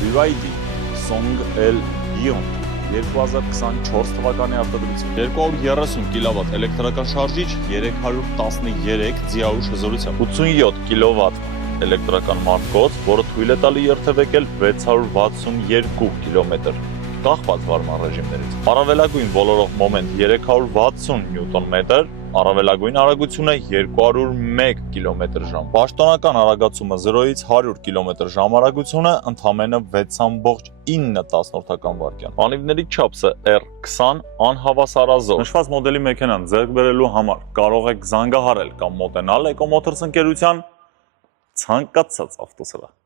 BYD Song L Beyond 2024 թվականի արտադրություն 230 կՎտ էլեկտրական շարժիչ 313 ձիաուժ հզորությամբ 87 կՎտ էլեկտրական մարտկոց, որը թույլ է տալի երթևեկել 662 կմ կախված վարման ռեժիմներից։ Առավելագույն ոլորող մոմենտ 360 նյուտոն-մետր, առավելագույն արագությունը 201 կմ/ժ։ Պաշտոնական արագացումը 0-ից 100 կմ/ժ արագությունը ընդամենը 6.9 վայրկյան։ Անիվների չափսը R20 անհավասարազոր։ Նշված մոդելի մեքենան ձեռք բերելու համար կարող եք զանգահարել կամ մոտենալ Eco Motors ընկերության ցանկացած ավտոսրահ։